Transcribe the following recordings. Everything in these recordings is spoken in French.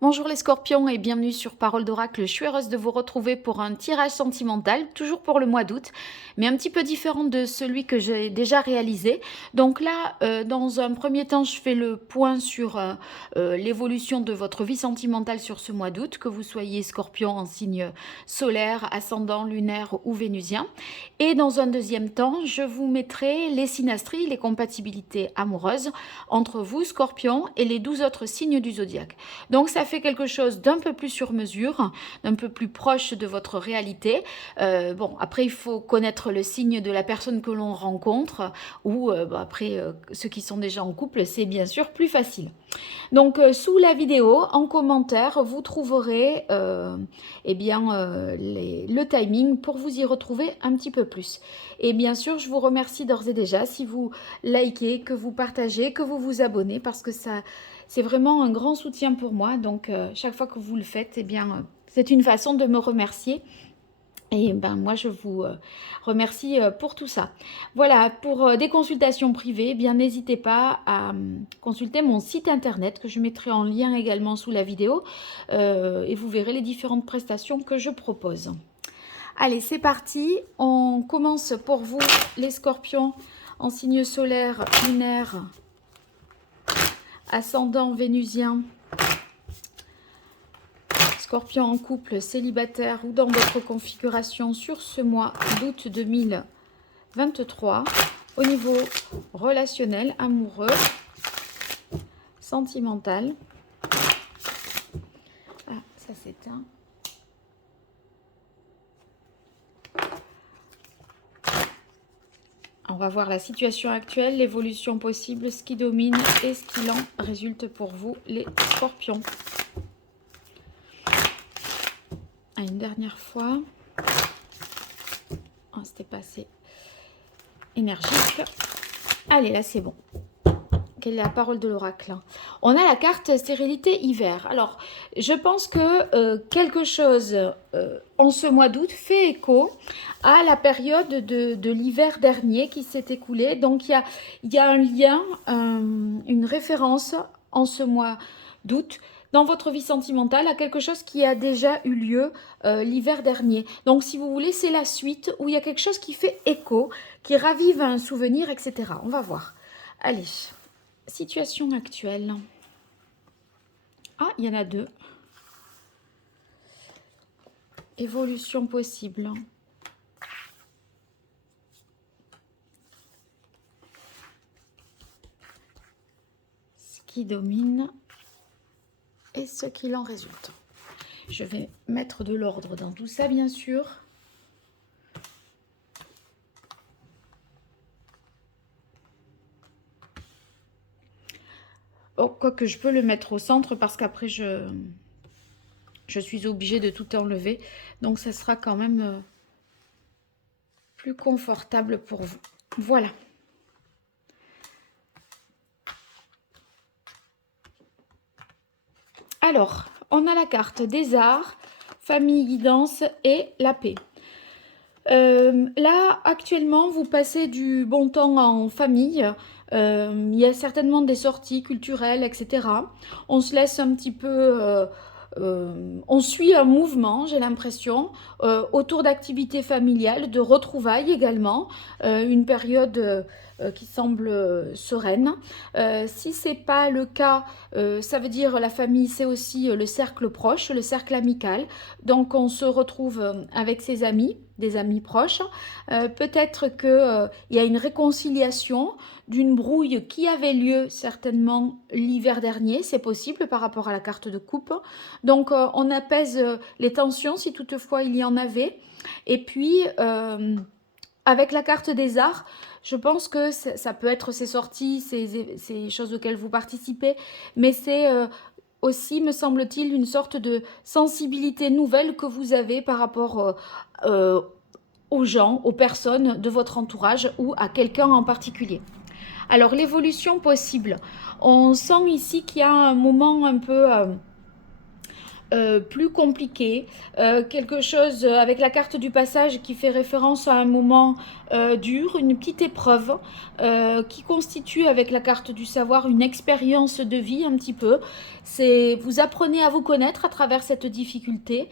Bonjour les scorpions et bienvenue sur Parole d'Oracle. Je suis heureuse de vous retrouver pour un tirage sentimental, toujours pour le mois d'août, mais un petit peu différent de celui que j'ai déjà réalisé. Donc là, dans un premier temps, je fais le point sur l'évolution de votre vie sentimentale sur ce mois d'août, que vous soyez scorpion en signe solaire, ascendant, lunaire ou vénusien. Et dans un deuxième temps, je vous mettrai les synastries, les compatibilités amoureuses entre vous, scorpion, et les 12 autres signes du zodiaque. Donc ça fait quelque chose d'un peu plus sur mesure, d'un peu plus proche de votre réalité. Bon, après, il faut connaître le signe de la personne que l'on rencontre, ou après, ceux qui sont déjà en couple, c'est bien sûr plus facile. Donc, sous la vidéo, en commentaire, vous trouverez le timing pour vous y retrouver un petit peu plus. Et bien sûr, je vous remercie d'ores et déjà si vous likez, que vous partagez, que vous vous abonnez, parce que ça, c'est vraiment un grand soutien pour moi. Donc, chaque fois que vous le faites, eh bien, c'est une façon de me remercier. Et ben moi je vous remercie pour tout ça. Voilà, pour des consultations privées, eh bien n'hésitez pas à consulter mon site internet que je mettrai en lien également sous la vidéo et vous verrez les différentes prestations que je propose. Allez, c'est parti. On commence pour vous les scorpions en signe solaire, lunaire, ascendant vénusien. Scorpion en couple, célibataire ou dans votre configuration sur ce mois d'août 2023 au niveau relationnel, amoureux, sentimental. Ah, ça s'éteint. On va voir la situation actuelle, l'évolution possible, ce qui domine et ce qu'il en résulte pour vous, les scorpions. Une dernière fois. Oh, c'était pas assez énergique. Allez, là, c'est bon. Quelle est la parole de l'oracle? On a la carte stérilité hiver. Alors, je pense que quelque chose en ce mois d'août fait écho à la période de l'hiver dernier qui s'est écoulé. Donc, il y a un lien, une référence en ce mois d'août dans votre vie sentimentale à quelque chose qui a déjà eu lieu l'hiver dernier. Donc, si vous voulez, c'est la suite où il y a quelque chose qui fait écho, qui ravive un souvenir, etc. On va voir. Allez, situation actuelle. Ah, il y en a deux. Évolution possible. Ce qui domine et ce qu'il en résulte. Je vais mettre de l'ordre dans tout ça, bien sûr. Oh, quoique je peux le mettre au centre parce qu'après je suis obligée de tout enlever. Donc ça sera quand même plus confortable pour vous. Voilà. Alors, on a la carte des arts, famille, guidance et la paix. Là, actuellement, vous passez du bon temps en famille. Il y a certainement des sorties culturelles, etc. On se laisse un petit peu... on suit un mouvement, j'ai l'impression, autour d'activités familiales, de retrouvailles également. Une période qui semble sereine. Si ce n'est pas le cas, ça veut dire la famille, c'est aussi le cercle proche, le cercle amical. Donc, on se retrouve avec ses amis, des amis proches. Peut-être qu'il y a une réconciliation d'une brouille qui avait lieu certainement l'hiver dernier, c'est possible par rapport à la carte de coupe. Donc on apaise les tensions si toutefois il y en avait. Et puis avec la carte des arts, je pense que ça peut être ces sorties, ces choses auxquelles vous participez, mais c'est aussi, me semble-t-il, une sorte de sensibilité nouvelle que vous avez par rapport aux gens, aux personnes de votre entourage ou à quelqu'un en particulier. Alors, l'évolution possible. On sent ici qu'il y a un moment un peu plus compliqué, quelque chose avec la carte du passage qui fait référence à un moment dur, une petite épreuve qui constitue avec la carte du savoir une expérience de vie un petit peu. C'est, vous apprenez à vous connaître à travers cette difficulté.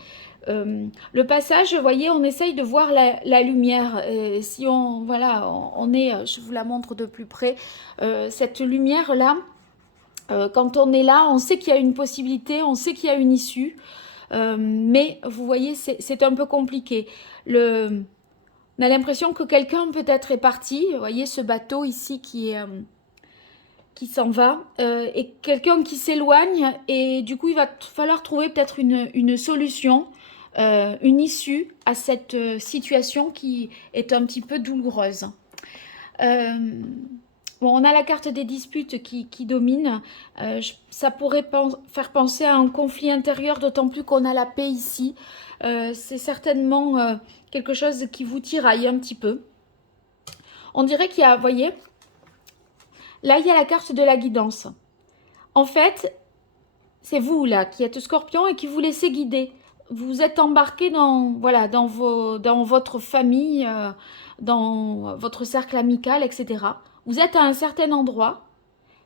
Le passage, vous voyez, on essaye de voir la lumière. Si on, voilà, on est, je vous la montre de plus près, cette lumière-là, quand on est là, on sait qu'il y a une possibilité, on sait qu'il y a une issue, mais vous voyez, c'est un peu compliqué. On a l'impression que quelqu'un peut-être est parti. Vous voyez ce bateau ici qui s'en va, et quelqu'un qui s'éloigne, et du coup, il va falloir trouver peut-être une solution, une issue à cette situation qui est un petit peu douloureuse. Euh, Bon, on a la carte des disputes qui domine. Ça pourrait faire penser à un conflit intérieur, d'autant plus qu'on a la paix ici. C'est certainement quelque chose qui vous tiraille un petit peu. On dirait qu'il y a, vous voyez, là il y a la carte de la guidance. En fait, c'est vous là qui êtes Scorpion et qui vous laissez guider. Vous êtes embarqué dans, voilà, dans votre famille, dans votre cercle amical, etc. Vous êtes à un certain endroit,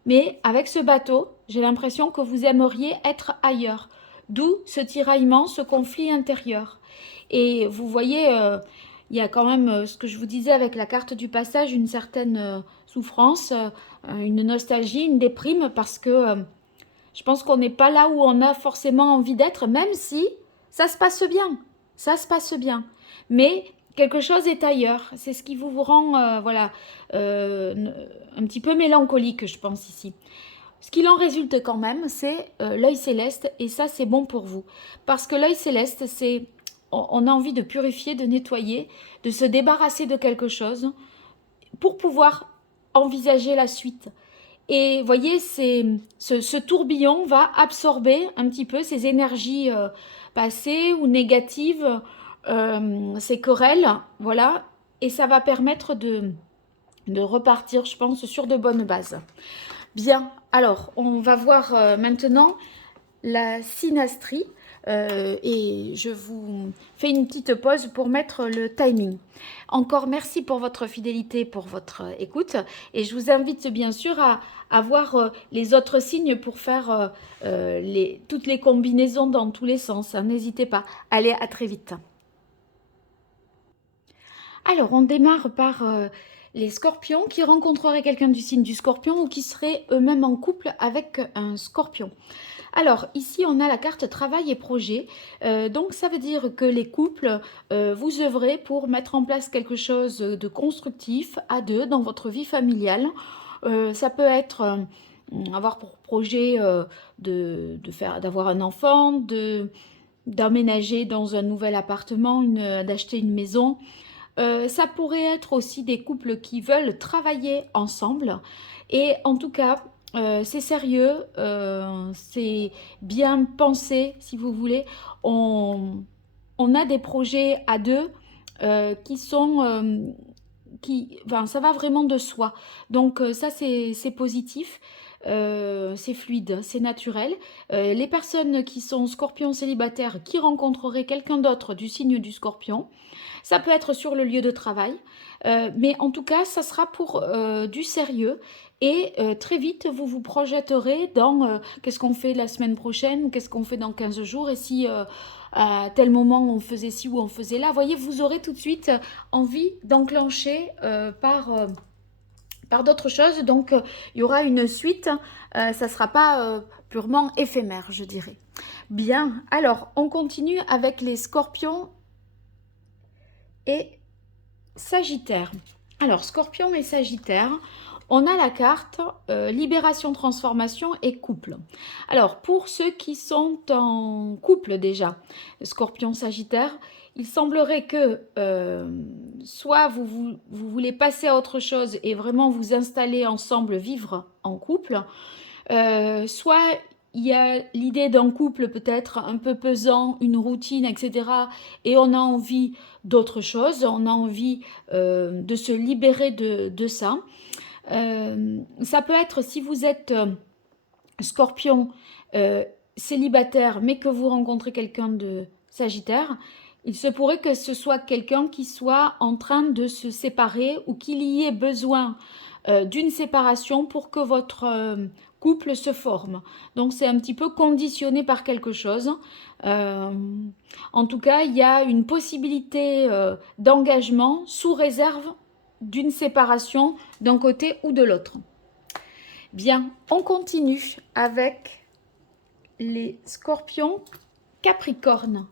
mais avec ce bateau, j'ai l'impression que vous aimeriez être ailleurs. D'où ce tiraillement, ce conflit intérieur. Et vous voyez, il y a quand même ce que je vous disais avec la carte du passage, une certaine souffrance, une nostalgie, une déprime, parce que je pense qu'on n'est pas là où on a forcément envie d'être, même si ça se passe bien. Ça se passe bien. Mais quelque chose est ailleurs. C'est ce qui vous rend, voilà, un petit peu mélancolique, je pense, ici. Ce qu'il en résulte quand même, c'est l'œil céleste, et ça, c'est bon pour vous. Parce que l'œil céleste, c'est, on a envie de purifier, de nettoyer, de se débarrasser de quelque chose pour pouvoir envisager la suite. Et vous voyez, ce tourbillon va absorber un petit peu ces énergies passées ou négatives, ces querelles, voilà, et ça va permettre de repartir, je pense, sur de bonnes bases. Bien, alors, on va voir maintenant la synastrie, et je vous fais une petite pause pour mettre le timing. Encore merci pour votre fidélité, pour votre écoute, et je vous invite bien sûr à voir les autres signes pour faire toutes les combinaisons dans tous les sens, hein. N'hésitez pas. Allez, à très vite. Alors, on démarre par les scorpions qui rencontreraient quelqu'un du signe du scorpion ou qui seraient eux-mêmes en couple avec un scorpion. Alors, ici, on a la carte travail et projet. Donc, ça veut dire que les couples, vous œuvrez pour mettre en place quelque chose de constructif à deux dans votre vie familiale. Ça peut être avoir pour projet d'avoir un enfant, d'emménager dans un nouvel appartement, d'acheter une maison. Ça pourrait être aussi des couples qui veulent travailler ensemble. Et en tout cas, c'est sérieux, c'est bien pensé, si vous voulez. On a des projets à deux qui sont... enfin, ça va vraiment de soi. Donc ça, c'est positif. C'est fluide, c'est naturel. Les personnes qui sont scorpions célibataires qui rencontreraient quelqu'un d'autre du signe du scorpion, ça peut être sur le lieu de travail, mais en tout cas, ça sera pour du sérieux. Et très vite, vous vous projetterez dans qu'est-ce qu'on fait la semaine prochaine, qu'est-ce qu'on fait dans 15 jours, et si à tel moment on faisait ci ou on faisait là. Vous voyez, vous aurez tout de suite envie d'enclencher par d'autres choses. Donc, il y aura une suite. Ça ne sera pas purement éphémère, je dirais. Bien, alors, on continue avec les scorpions et Sagittaire. Alors, Scorpion et Sagittaire, on a la carte libération, transformation et couple. Alors, pour ceux qui sont en couple déjà, Scorpion, Sagittaire, il semblerait que soit vous voulez passer à autre chose et vraiment vous installer ensemble, vivre en couple, soit il y a l'idée d'un couple peut-être un peu pesant, une routine, etc. Et on a envie d'autre chose, on a envie de se libérer de ça. Ça peut être, si vous êtes scorpion, célibataire mais que vous rencontrez quelqu'un de Sagittaire, il se pourrait que ce soit quelqu'un qui soit en train de se séparer ou qu'il y ait besoin d'une séparation pour que votre couple se forme. Donc c'est un petit peu conditionné par quelque chose. Euh, En tout cas, il y a une possibilité d'engagement sous réserve d'une séparation d'un côté ou de l'autre. Bien, on continue avec les scorpions Capricorne.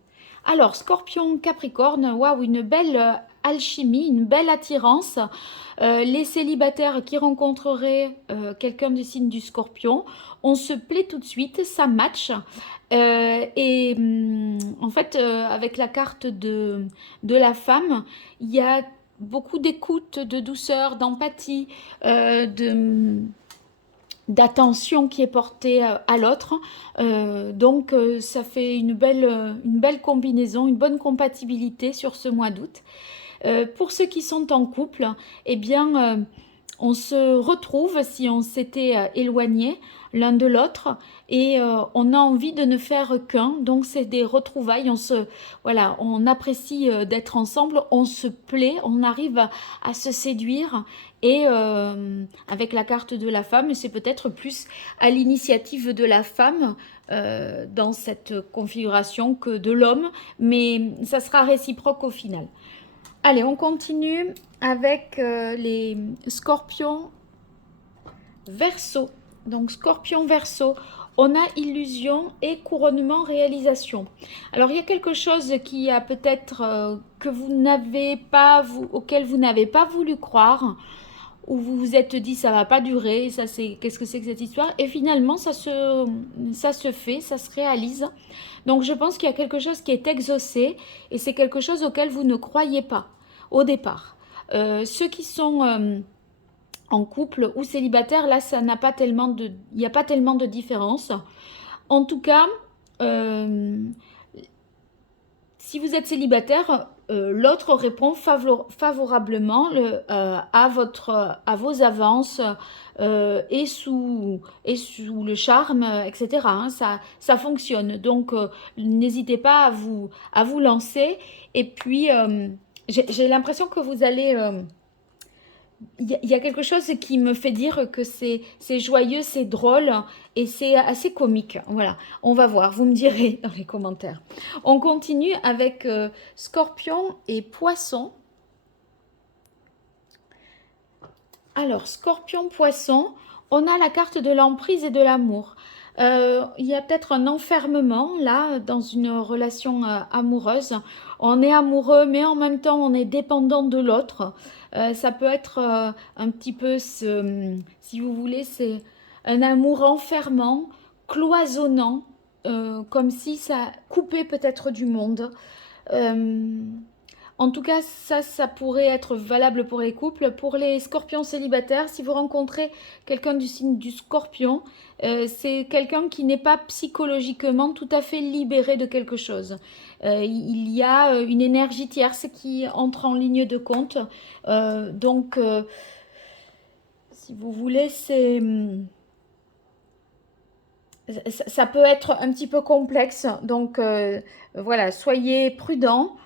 Alors, scorpion Capricorne, waouh, une belle alchimie, une belle attirance. Les célibataires qui rencontreraient quelqu'un du signe du scorpion, on se plaît tout de suite, ça match. En fait, avec la carte de la femme, il y a beaucoup d'écoute, de douceur, d'empathie, d'attention qui est portée à l'autre. Donc, ça fait une belle combinaison, une bonne compatibilité sur ce mois d'août. Pour ceux qui sont en couple, eh bien, on se retrouve si on s'était éloigné l'un de l'autre et on a envie de ne faire qu'un. Donc c'est des retrouvailles. Voilà, on apprécie d'être ensemble, on se plaît, on arrive à se séduire. Et avec la carte de la femme, c'est peut-être plus à l'initiative de la femme dans cette configuration que de l'homme, mais ça sera réciproque au final. Allez, on continue avec les scorpions Verseau. Donc, scorpion Verseau, on a illusion et couronnement réalisation. Alors, il y a quelque chose qui a peut-être que vous n'avez pas, auquel vous n'avez pas voulu croire, où vous vous êtes dit ça va pas durer, ça c'est qu'est-ce que c'est que cette histoire, et finalement ça se fait, ça se réalise. Donc je pense qu'il y a quelque chose qui est exaucé et c'est quelque chose auquel vous ne croyez pas au départ. Ceux qui sont en couple ou célibataires, là ça n'a pas tellement de, il n'y a pas tellement de différence. En tout cas, si vous êtes célibataire, l'autre répond favorablement à vos avances et sous le charme, etc. hein, ça fonctionne. Donc, n'hésitez pas à vous lancer. Et puis, j'ai l'impression que vous allez... Il y a quelque chose qui me fait dire que c'est joyeux, c'est drôle et c'est assez comique. Voilà, on va voir, vous me direz dans les commentaires. On continue avec Scorpion et Poisson. Alors, Scorpion, Poisson, on a la carte de l'emprise et de l'amour. Il y a peut-être un enfermement là dans une relation amoureuse. On est amoureux, mais en même temps on est dépendant de l'autre. Ça peut être un petit peu, si vous voulez, c'est un amour enfermant, cloisonnant, comme si ça coupait peut-être du monde. Euh, En tout cas, ça pourrait être valable pour les couples. Pour les scorpions célibataires, si vous rencontrez quelqu'un du signe du scorpion, c'est quelqu'un qui n'est pas psychologiquement tout à fait libéré de quelque chose. Il y a une énergie tierce qui entre en ligne de compte. Donc, si vous voulez, ça peut être un petit peu complexe. Donc, voilà, soyez prudents.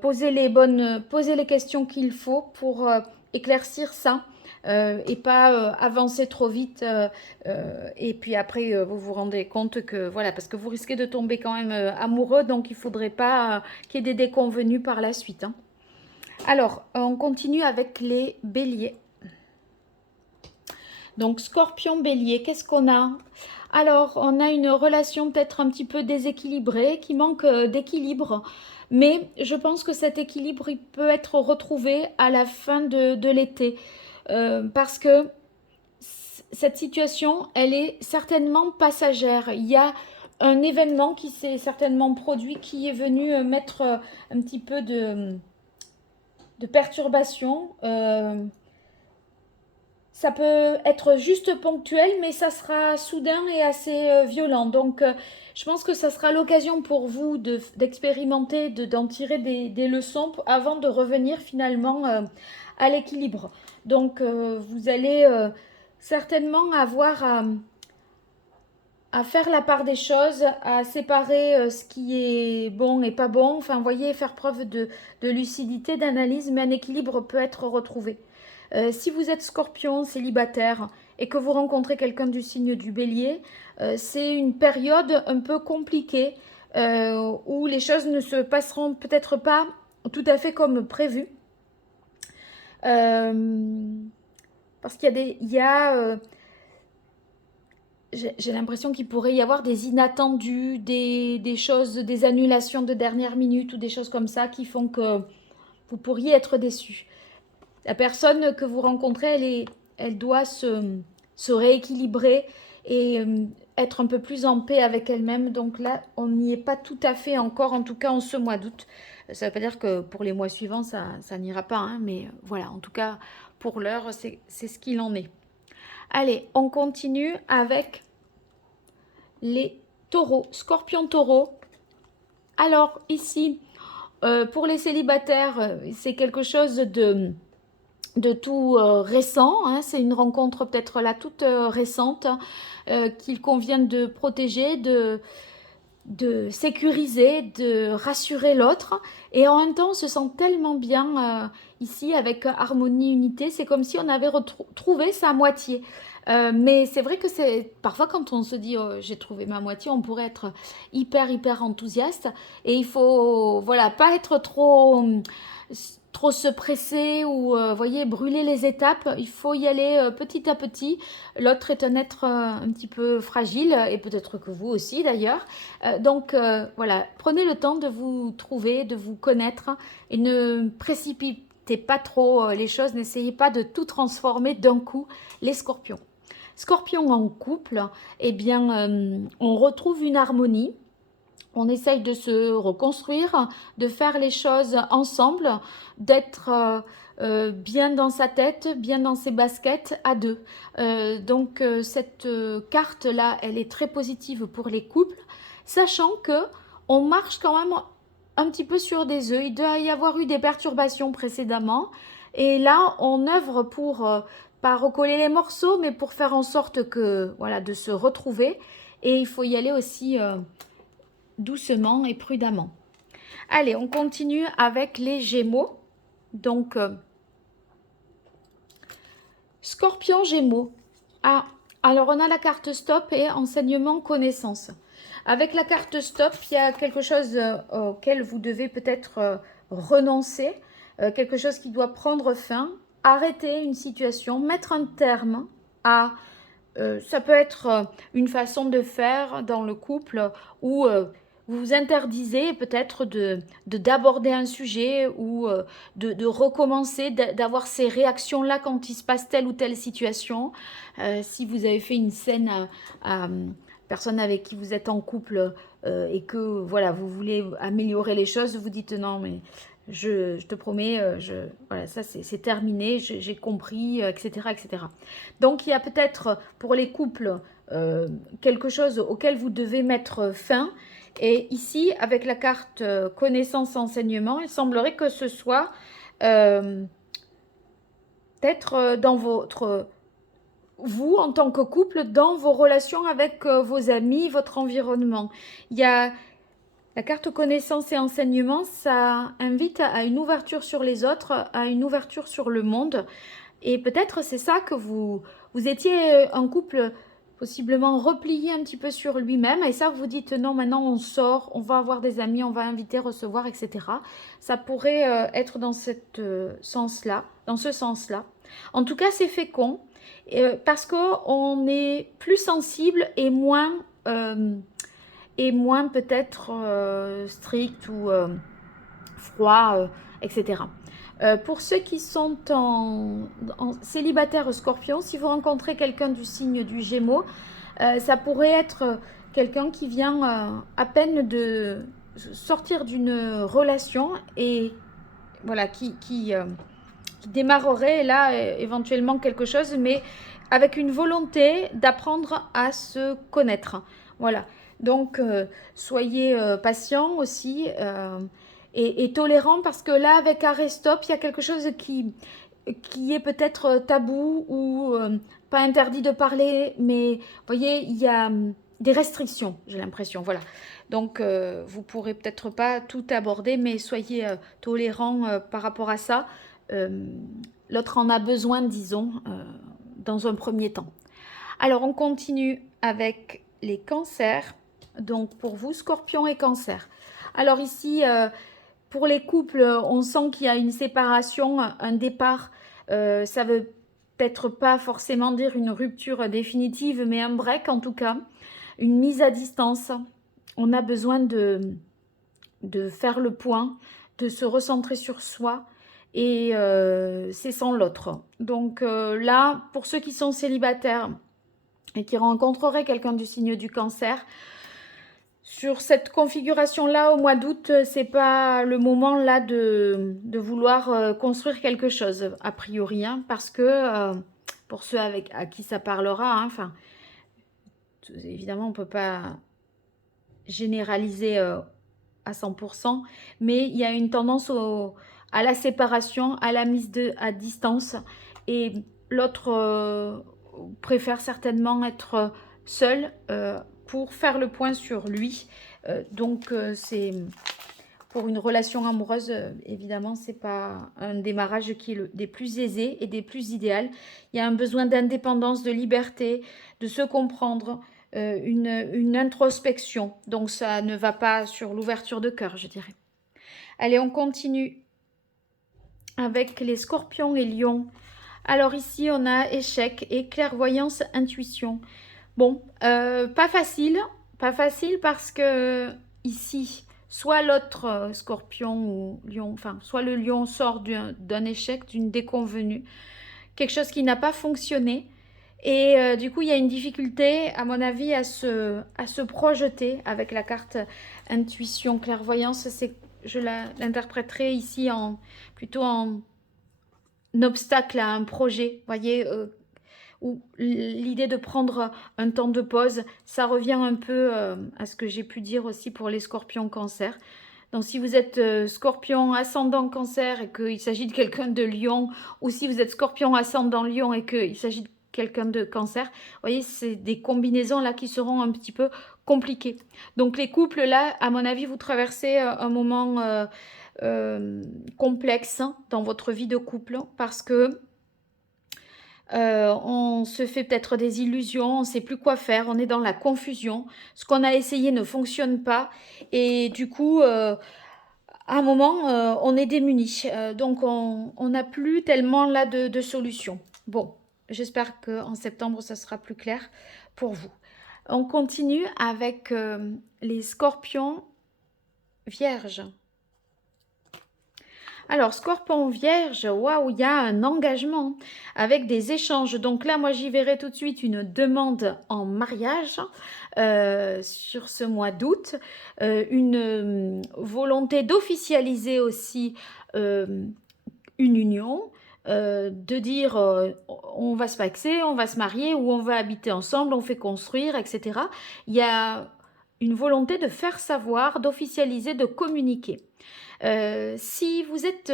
Posez les questions qu'il faut pour éclaircir ça et pas avancer trop vite et puis après vous vous rendez compte que voilà parce que vous risquez de tomber quand même amoureux donc il faudrait pas qu'il y ait des déconvenus par la suite hein. Alors on continue avec les béliers. Donc Scorpion Bélier, qu'est-ce qu'on a? Alors, on a une relation peut-être un petit peu déséquilibrée, qui manque d'équilibre. Mais je pense que cet équilibre, il peut être retrouvé à la fin de l'été. Parce que cette situation, elle est certainement passagère. Il y a un événement qui s'est certainement produit, qui est venu mettre un petit peu de perturbation. Ça peut être juste ponctuel, mais ça sera soudain et assez violent. Donc, je pense que ça sera l'occasion pour vous d'expérimenter, d'en tirer des leçons avant de revenir finalement à l'équilibre. Donc, vous allez certainement avoir à faire la part des choses, à séparer ce qui est bon et pas bon. Enfin, vous voyez, faire preuve de lucidité, d'analyse, mais un équilibre peut être retrouvé. Si vous êtes scorpion, célibataire, et que vous rencontrez quelqu'un du signe du bélier, c'est une période un peu compliquée où les choses ne se passeront peut-être pas tout à fait comme prévu. Parce qu'il y a j'ai l'impression qu'il pourrait y avoir des inattendus, des choses, des annulations de dernière minute ou des choses comme ça qui font que vous pourriez être déçu. La personne que vous rencontrez, elle doit se rééquilibrer et être un peu plus en paix avec elle-même. Donc là, on n'y est pas tout à fait encore, en tout cas en ce mois d'août. Ça ne veut pas dire que pour les mois suivants, ça n'ira pas, hein, mais voilà, en tout cas, pour l'heure, c'est ce qu'il en est. Allez, on continue avec les taureaux, scorpion-taureau. Alors ici, pour les célibataires, c'est quelque chose de tout récent, hein. C'est une rencontre peut-être là toute récente qu'il convient de protéger, de sécuriser, de rassurer l'autre. Et en même temps, on se sent tellement bien ici avec harmonie, unité. C'est comme si on avait retrouvé sa moitié. Mais c'est vrai que c'est parfois quand on se dit oh, j'ai trouvé ma moitié, on pourrait être hyper enthousiaste et il faut voilà pas être trop se presser ou voyez brûler les étapes. Il faut y aller petit à petit. L'autre est un être un petit peu fragile et peut-être que vous aussi d'ailleurs. Donc voilà, prenez le temps de vous trouver, de vous connaître et ne précipitez pas trop les choses. N'essayez pas de tout transformer d'un coup, les scorpions. Scorpion en couple, eh bien, on retrouve une harmonie. On essaye de se reconstruire, de faire les choses ensemble, d'être bien dans sa tête, bien dans ses baskets à deux. Donc cette carte-là, elle est très positive pour les couples, sachant que on marche quand même un petit peu sur des œufs. Il doit y avoir eu des perturbations précédemment. Et là, on œuvre pour, pas recoller les morceaux, mais pour faire en sorte que, voilà, de se retrouver. Et il faut y aller aussi doucement et prudemment. Allez, on continue avec les Gémeaux. Donc, Scorpion Gémeaux. Ah, alors on a la carte stop et enseignement connaissance. Avec la carte stop, il y a quelque chose auquel vous devez peut-être renoncer, quelque chose qui doit prendre fin, arrêter une situation, mettre un terme à... ça peut être une façon de faire dans le couple où vous vous interdisez peut-être d'aborder un sujet ou de recommencer, d'avoir ces réactions-là quand il se passe telle ou telle situation. Si vous avez fait une scène à personne avec qui vous êtes en couple et que voilà, vous voulez améliorer les choses, vous dites non, mais je te promets, voilà, ça c'est terminé, j'ai compris, etc., etc. Donc il y a peut-être pour les couples quelque chose auquel vous devez mettre fin. Et ici, avec la carte connaissance enseignement, il semblerait que ce soit peut-être dans vous, en tant que couple, dans vos relations avec vos amis, votre environnement. Il y a la carte connaissance et enseignement, ça invite à une ouverture sur les autres, à une ouverture sur le monde. Et peut-être c'est ça que vous étiez un couple possiblement replié un petit peu sur lui-même. Et ça, vous dites non, maintenant on sort, on va avoir des amis, on va inviter, recevoir, etc. Ça pourrait être dans ce sens-là. En tout cas, c'est fécond parce qu'on est plus sensible et moins peut-être strict ou froid, etc. Pour ceux qui sont en célibataire scorpion, si vous rencontrez quelqu'un du signe du Gémeaux, ça pourrait être quelqu'un qui vient à peine de sortir d'une relation et voilà, qui démarrerait là éventuellement quelque chose, mais avec une volonté d'apprendre à se connaître. Voilà. Donc, soyez patient aussi et tolérant parce que là, avec arrêt stop, il y a quelque chose qui est peut-être tabou ou pas interdit de parler, mais vous voyez, il y a des restrictions, j'ai l'impression, voilà. Donc, vous pourrez peut-être pas tout aborder, mais soyez tolérants par rapport à ça. Euh, L'autre en a besoin, disons, dans un premier temps. Alors, on continue avec les cancers. Donc, pour vous, scorpion et cancer. Alors ici, pour les couples, on sent qu'il y a une séparation, un départ. Ça veut peut-être pas forcément dire une rupture définitive, mais un break en tout cas, une mise à distance. On a besoin de faire le point, de se recentrer sur soi et c'est sans l'autre. Donc là, pour ceux qui sont célibataires et qui rencontreraient quelqu'un du signe du cancer, sur cette configuration-là, au mois d'août, c'est pas le moment là de vouloir construire quelque chose, a priori, hein, parce que pour ceux à qui ça parlera, hein, enfin, évidemment, on peut pas généraliser à 100%, mais il y a une tendance à la séparation, à la mise à distance, et l'autre préfère certainement être seul pour faire le point sur lui. Donc c'est pour une relation amoureuse, évidemment, c'est pas un démarrage qui est des plus aisés et des plus idéal. Il y a un besoin d'indépendance, de liberté, de se comprendre, une introspection. Donc ça ne va pas sur l'ouverture de cœur, je dirais. Allez, on continue avec les scorpions et lions. Alors ici, on a échec et clairvoyance, intuition. Bon, pas facile parce que ici, soit l'autre scorpion ou lion, enfin, soit le lion sort d'un échec, d'une déconvenue, quelque chose qui n'a pas fonctionné. Et du coup, il y a une difficulté, à mon avis, à se projeter avec la carte intuition, clairvoyance. Je l'interpréterai ici plutôt en obstacle à un projet. Vous voyez, où l'idée de prendre un temps de pause, ça revient un peu à ce que j'ai pu dire aussi pour les scorpions cancer. Donc si vous êtes scorpion ascendant cancer et qu'il s'agit de quelqu'un de lion, ou si vous êtes scorpion ascendant lion et qu'il s'agit de quelqu'un de cancer, vous voyez, c'est des combinaisons là qui seront un petit peu compliquées. Donc les couples là, à mon avis, vous traversez un moment complexe hein, dans votre vie de couple parce que on se fait peut-être des illusions, on ne sait plus quoi faire, on est dans la confusion. Ce qu'on a essayé ne fonctionne pas et du coup, à un moment, on est démuni. Donc, on n'a plus tellement là de solutions. Bon, j'espère qu'en septembre, ça sera plus clair pour vous. On continue avec les scorpions vierges. Alors, scorpion vierge, waouh, il y a un engagement avec des échanges. Donc là, moi, j'y verrai tout de suite une demande en mariage sur ce mois d'août. Une volonté d'officialiser aussi une union. De dire on va se paxer, on va se marier ou on va habiter ensemble, on fait construire, etc. Il y a une volonté de faire savoir, d'officialiser, de communiquer. Si vous êtes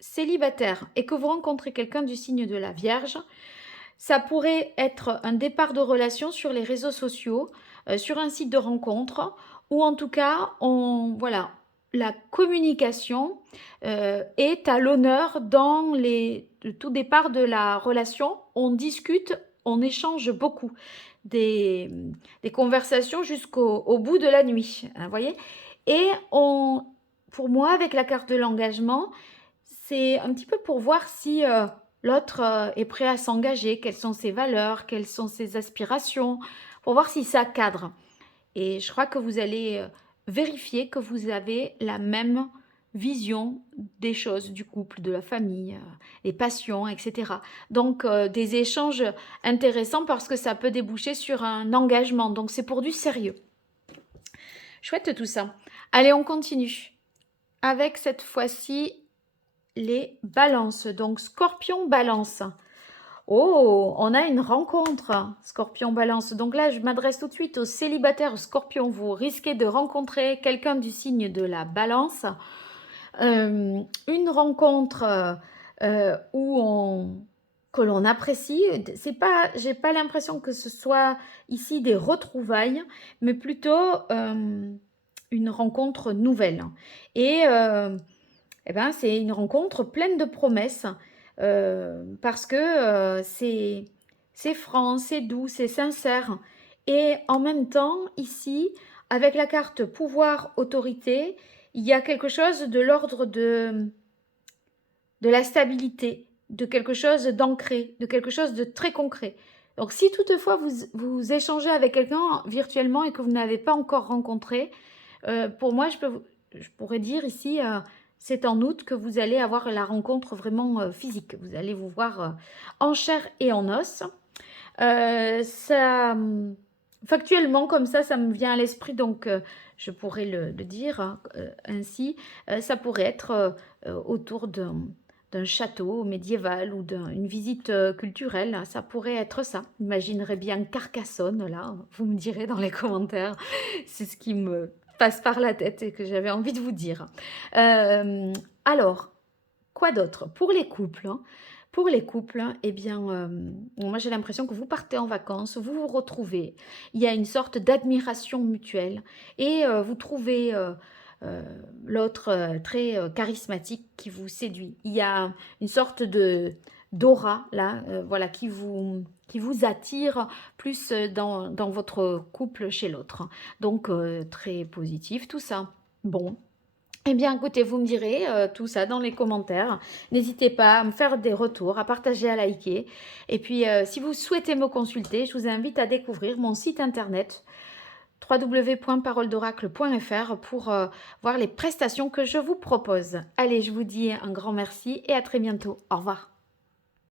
célibataire et que vous rencontrez quelqu'un du signe de la Vierge, ça pourrait être un départ de relation sur les réseaux sociaux, sur un site de rencontre, ou en tout cas, voilà, la communication est à l'honneur dans le tout départ de la relation. On discute, on échange beaucoup. Des conversations jusqu'au bout de la nuit, hein, voyez. Et pour moi, avec la carte de l'engagement, c'est un petit peu pour voir si l'autre est prêt à s'engager, quelles sont ses valeurs, quelles sont ses aspirations, pour voir si ça cadre. Et je crois que vous allez vérifier que vous avez la même vision des choses, du couple, de la famille, les passions, etc. Donc des échanges intéressants parce que ça peut déboucher sur un engagement. Donc c'est pour du sérieux. Chouette tout ça. Allez, on continue. Avec cette fois-ci les balances. Donc scorpion balance. Oh, on a une rencontre, Scorpion Balance. Donc là, je m'adresse tout de suite aux célibataires Scorpion. Vous risquez de rencontrer quelqu'un du signe de la Balance. Une rencontre où que l'on apprécie. C'est pas, j'ai pas l'impression que ce soit ici des retrouvailles, mais plutôt une rencontre nouvelle. Et eh ben, c'est une rencontre pleine de promesses parce que c'est franc, c'est doux, c'est sincère. Et en même temps, ici, avec la carte pouvoir, autorité, il y a quelque chose de l'ordre de la stabilité, de quelque chose d'ancré, de quelque chose de très concret. Donc si toutefois vous échangez avec quelqu'un virtuellement et que vous n'avez pas encore rencontré, pour moi, je pourrais dire ici, c'est en août que vous allez avoir la rencontre vraiment physique. Vous allez vous voir en chair et en os. Factuellement, comme ça me vient à l'esprit, donc je pourrais le dire ainsi. Ça pourrait être autour d'un château médiéval ou d'une visite culturelle. Ça pourrait être ça. Imaginerais bien Carcassonne, là. Vous me direz dans les commentaires. C'est ce qui me passe par la tête et que j'avais envie de vous dire. Alors, quoi d'autre? Pour les couples, hein. Pour les couples, eh bien, moi j'ai l'impression que vous partez en vacances, vous vous retrouvez, il y a une sorte d'admiration mutuelle et vous trouvez l'autre très charismatique qui vous séduit. Il y a une sorte de d'aura là, voilà, qui vous attire plus dans votre couple chez l'autre. Donc très positif tout ça. Bon. Eh bien, écoutez, vous me direz tout ça dans les commentaires. N'hésitez pas à me faire des retours, à partager, à liker. Et puis, si vous souhaitez me consulter, je vous invite à découvrir mon site internet www.paroledoracle.fr pour voir les prestations que je vous propose. Allez, je vous dis un grand merci et à très bientôt. Au revoir.